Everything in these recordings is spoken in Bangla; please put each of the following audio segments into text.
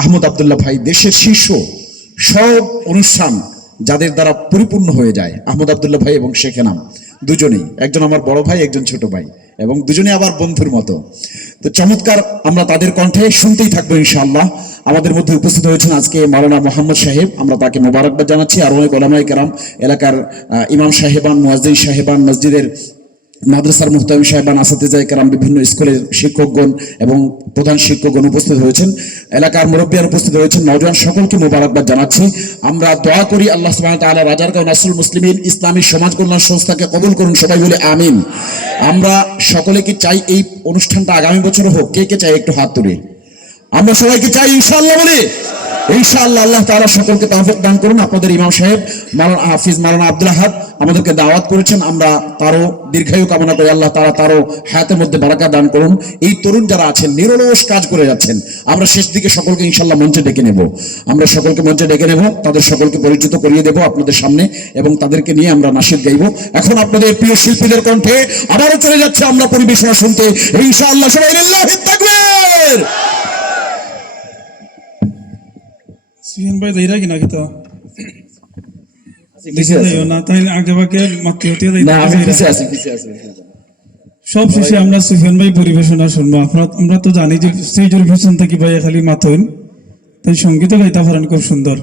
আহমদ আবদুল্লাহ ভাই দেশের শীর্ষ সব অনুষ্ঠান যাদের দ্বারা পরিপূর্ণ হয়ে যায়, আহমদ আবদুল্লাহ ভাই এবং শেখ নাম দুজনেই। একজন আমার বড় ভাই, একজন ছোট ভাই, এবং দুজনে আবার বন্ধুর মতো। তো চমৎকার আমরা তাদের কণ্ঠে শুনতেই থাকব ইনশাআল্লাহ। আমাদের মধ্যে উপস্থিত হয়েছেন আজকে মাওলানা মোহাম্মদ সাহেব। আমরা তাকে মোবারকবাদ জানাচ্ছি। আর অনেক ওলামাই কেরাম, এলাকার ইমাম সাহেবান, মুয়াজ্জিন সাহেবান, মসজিদের মাদ্রাসার মুহতামিম সাহেবান আসাতিজা কেরাম বিভিন্ন স্কুলের শিক্ষকগণ এবং প্রধান শিক্ষকগণ উপস্থিত হয়েছেন। এলাকার মুরব্বিয়ার উপস্থিত হয়েছেন। নওজোয়ান সকলকে মোবারকবাদ জানাচ্ছি। আমরা দোয়া করি আল্লাহ সুবহানাহু ওয়া তাআলা রাজারগাঁও নাসরুল মুসলিমিন ইসলামী সমাজ কল্যাণ সংস্থাকে কবুল করুন, সবাই বলে আমিন। আমরা সকলে কি চাই এই অনুষ্ঠানটা আগামী বছর হোক? কে কে চাই একটু হাত তুলে? আমরা সবাইকে চাই ইনশাআল্লাহ বলে। ইনশাআল্লাহ আল্লাহ তাআলা সকলকে তৌফিক দান করুন। আপনাদের ইমাম সাহেব মাওলানা হাফিজ মাওলানা আব্দুল আহাদ আমাদেরকে দাওয়াত করেছেন। আমরা তারও দীর্ঘায়ু কামনা করি। আল্লাহ তাআলা তারও হায়াতের মধ্যে বারাকা দান করুন। এই তরুণ যারা আছেন, নিরলস কাজ করে যাচ্ছেন, আমরা শেষ দিকে সকলকে ইনশাআল্লাহ মঞ্চে ডেকে নেব। আমরা সকলকে মঞ্চে ডেকে নেব, তাদের সকলকে পরিচিত করিয়ে দেব আপনাদের সামনে এবং তাদেরকে নিয়ে আমরা নাসিদ গাইব। এখন আপনাদের প্রিয় শিল্পীদের কণ্ঠে আবারও চলে যাচ্ছে আমরা পরিবেশনা শুনতে। ইনশাআল্লাহ সবাই লিল্লাহি যাইরা পিছে আছি। পিছে আছি সব শেষে আমরা সুফিয়ান ভাই পরিবেশনা শুনব। আপনারা আমরা তো জানি যে স্টেজের পিছন থেকে ভাই খালি মাতইন। তাই সংগীত গাইতে পারেন খুব সুন্দর।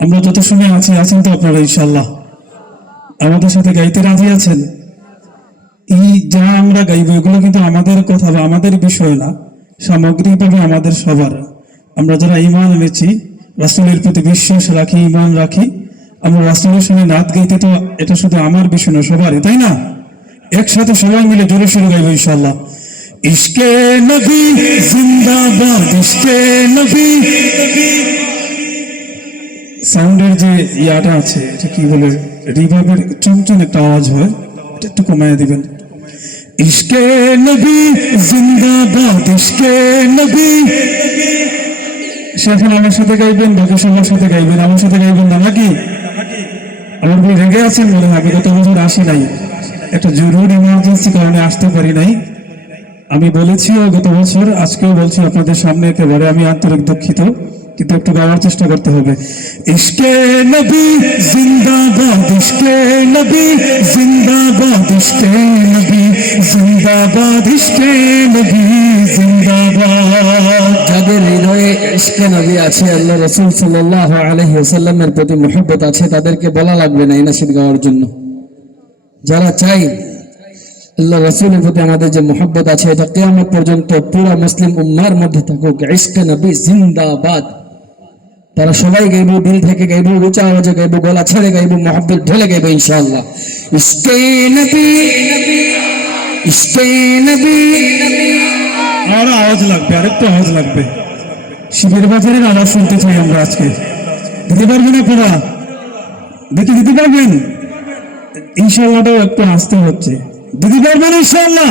আমরা যত সময় আছি আছেন তো আপনারা ইনশাল্লাহ আমাদের সাথে গাইতে রাজি আছেন? যা আমরা গাইব, এগুলো কিন্তু আমাদের কথা বা আমাদের বিষয় না। সামগ্রিকভাবে আমাদের সবার। আমরা যারা ইমান এনেছি, রাসুলের প্রতি বিশ্বাস রাখি ইমান রাখি, আমরা রাসুলের সঙ্গে নাচ গাইতে তো এটা শুধু আমার বিষয় না, সবারই, তাই না? একসাথে সবাই মিলে জোরে সোরে গাইব ইনশাল্লাহ নবী জিন্দাবাদ নবী। সাউন্ডের যে ইয়াটা আছে, এটা কি বলে, রিভাবের চুনচুন একটা আওয়াজ হয়, এটা একটু কমায় দিবেন। ইশকে নবী, জিন্দাবাদ। ইশকে নবী। সে এখন আমার সাথে গাইবেন বাকি সবার সাথে গাইবেন, আমার সাথে গাইবেন না, নাকি? আমার বই রেগে আছেন মনে হয় গত বছর আসি নাই। একটা জরুরি ইমার্জেন্সি কারণে আসতে পারি নাই। আমি বলেছিও গত বছর, আজকেও বলছি আপনাদের সামনে একেবারে, আমি আন্তরিক দুঃখিত। কিন্তু একটু গাওয়ার চেষ্টা করতে হবে। নবী জিন্দাবাদ নবী জিন্দাবাদ নবী জিন্দাবাদ নবী জিন্দাবাদ। যাদের হৃদয়ে নবী আছে, আল্লাহ প্রতি আছে, তাদেরকে বলা লাগবে না গাওয়ার জন্য। যারা চাই আল্লাহ রসুলের প্রতি আমাদের যে মোহব্বত আছে, এটা কেয়ামত পর্যন্ত পুরো মুসলিম উম্মার মধ্যে থাকুক। ইশকে নবী জিন্দাবাদ। তারা সবাই গাইব, দিল থেকে গাইব উঁচা আওয়াজে গাইব, গলা ছেড়ে গাইব, মোহব্বত ঢেলে গাইব, ইনশাআল্লাহ। নবী আর আওয়াজ লাগবে, আরেকটু আওয়াজ লাগবে। শিবের বাজারের আওয়াজ শুনতে চাই আমরা আজকে। দিতে পারবেন আপনারা? দেখে দিতে পারবেন? ইনশাল্লাহটাও একটু আসতে হচ্ছে। দিতে পারবেন ইনশাল্লাহ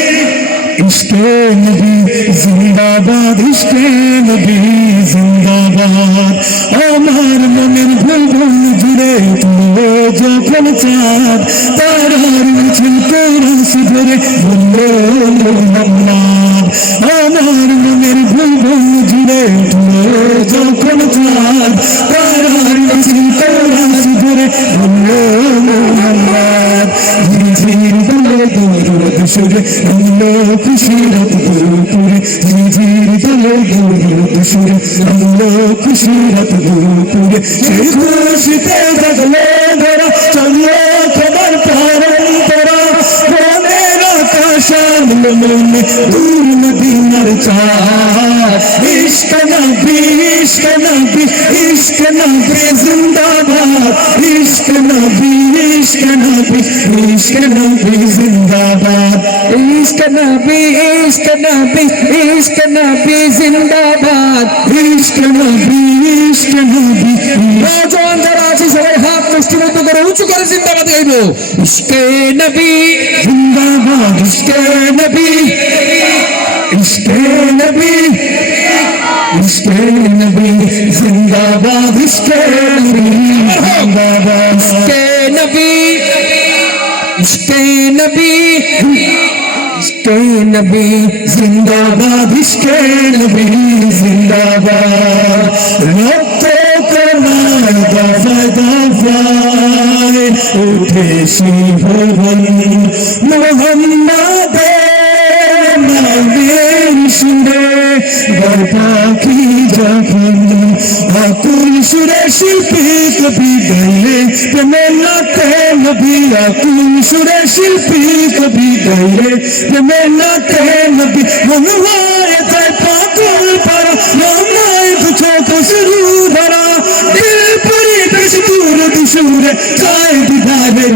ইশকে নবী জিন্দাবাদ ইশকে নবী জিন্দাবাদ। আমার মনের ভুল জুড়ে তুলো যখন চাঁদ তারার মিছিল তোরা সুধরে বলল মোহাম্মদ, আমার মনের ভুল জুড়ে তুলো যখন চাঁদ তারার মিছিল তোরা সুধরে বলল দৌড় সুরে বলল খুশিরত দুপুরে ঝিঝির বলে দৌড় সুরে বলল খুশিরত দুপুরে সেই খুশিতে জাগলো ধরা চলল নবী ইশক নবী জিন্দাবাদ ইশক নবী ইশক নবী ইশক নবী জিন্দাবাদ ইশক নবী ইশক নবী নজওয়ান যারা আছে সবাই হাত বলে জিন্দাবাদ গাইবো ইশকে নবী জিন্দাবাদ ইশকে নবী ইশকে নবী ইশকে নবী জিন্দাবাদ ইশকে নবী জিন্দাবাদ ইশকে নবী ইশকে নবী ইশকে নবী জিন্দাবাদ ইশকে নবী জিন্দাবাদ রক্ত কমায় দফা দফায় উঠে শিহরণ মোহাম্মদের নামের সুরে পাখি যখন আকুল সুরে শিল্পী কবি গাইলে, প্রেমে নাতে নবী আকুল সুরে শিল্পী কবি গাইলে, প্রেমে নাতে নবী মন হয় তাই পাগল পারা নামায় দুচো কসরু ধরা দিল পরি বেশ দূর দুসুরে চায় দিদারের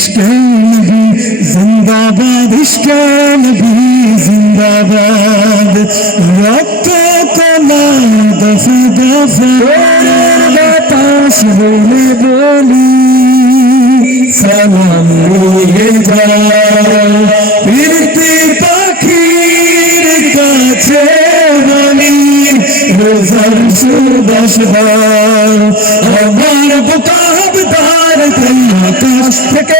নবী ইশক নবী, জিন্দাবাদ ইশক নবী, জিন্দাবাদ। রক্ত, কলা, দফা দফা, বাতাস বলে বলি, সালাম নিয়ে যাও। ফিরতে পাখির কাছে বলি, রোজার সুবাস আমার বুকাব তার তাই আকাশ থেকে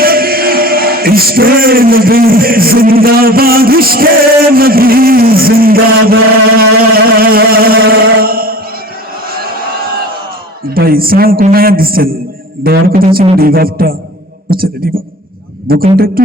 জিন্দাবাদ ইশকে নবী জিন্দাবাদ ভাই, সাউন্ড কমায় দিচ্ছেন। দেওয়ার কথা ছিল রিভাবটা বুঝছেন রিভাব দোকানটা একটু